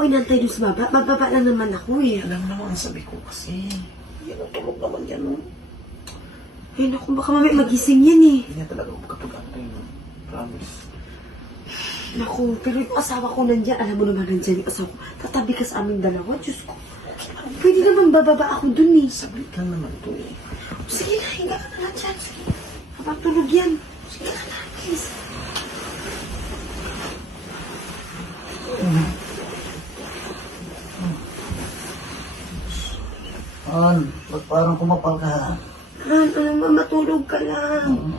ako inantay doon sa baba? Mababa lang naman ako eh. Alam naman, sabi ko kasi. Yan ang tulog naman yan, no? Ay naku, baka mamaya magising yan eh. Hindi niya talaga kapag-antay, no? Promise. Naku, pero yung asawa ko nandyan, alam mo naman nandyan yung asawa ko. Tatabi ka sa aming dalawa, Diyos ko. Pwede naman bababa ako dun eh. Sablit lang naman to eh. Sige na, hinga ka na lang dyan. Sige. Habang tulog yan. Sige ka na, please. Ba't parang kumapal ka? Ano, matulog ka lang.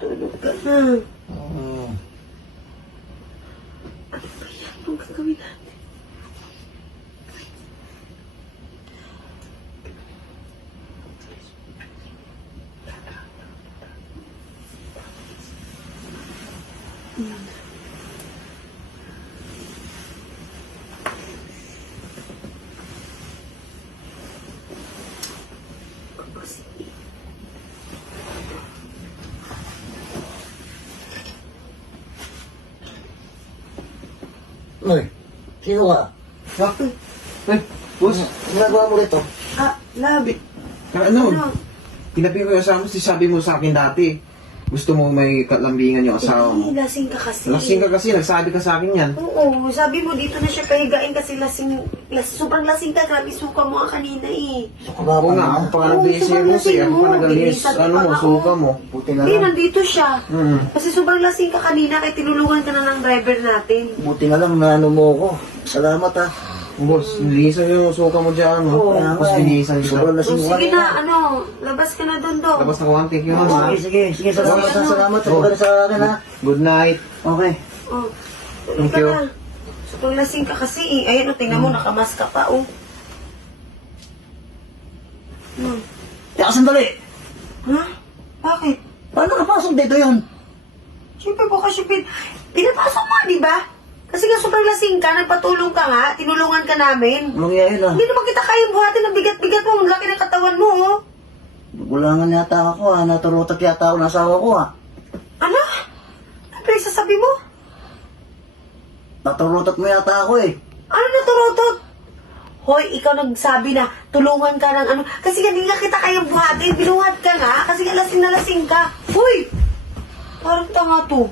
Tulog ka na. Ano ba yan? Anong gagawin natin? Uy, sino ka? Bakit? Ay, boss. Ginagawa mo rito? Love. Ano? Tinabi ko yung asawa mo, sabi mo sa akin dati. Gusto mo may kalambingan yung asawa mo. Lasing ka kasi. Lasing ka kasi, nagsabi ka sa akin yan. Oo, sabi mo dito na siya pahigain kasi sobrang lasing ka. Grabe, suka mo nga kanina eh. Oo nga, ako pa nga nagbihis sa'yo mo siya. Ako pa nagbihis, ano mo, suka mo. Buti na Hindi, lang. nandito siya. Kasi sobrang lasing ka kanina kaya tinulungan ka na ng driver natin. Buti na lang na ano mo ako. Salamat ha. Boss, nilisan yung suka mo dyan. Oo. Tapos nilisan Sobrang kita. lasing ko Sige kanina. na, labas ka na doon, Dong. Labas na ko, thank you, ha. Sige, salamat ha. Salamat Oh. sa akin ha. Good night. Okay. Oh, Thank tulog ka you. na. Sobrang lasing ka kasi eh. Ayan o, tingnan mo, nakamas ka pa oh. Teka, sandali. Ha? Bakit? Paano napasok dito yun? Siyempre, bukas yung pinapasok mo, di ba? Kasi nga sobrang lasing ka, nagpatulong ka nga, tinulungan ka namin. Anong yun ha? Hindi naman kita kayang buhatin ng bigat-bigat mo. Ang laki ng katawan mo, oh. Nagulangan yata ako ha. Naturutot yata ako ng asawa ko ha. Ano? Ano yung sasabi mo? Naturutot mo yata ako eh. Ano naturutot? Hoy, ikaw nagsabi na tulungan ka ng ano. Kasi nga hindi nga kita kayang buhatin. Binuhat ka nga kasi nga lasing na lasing ka. Hoy! Parang tanga to.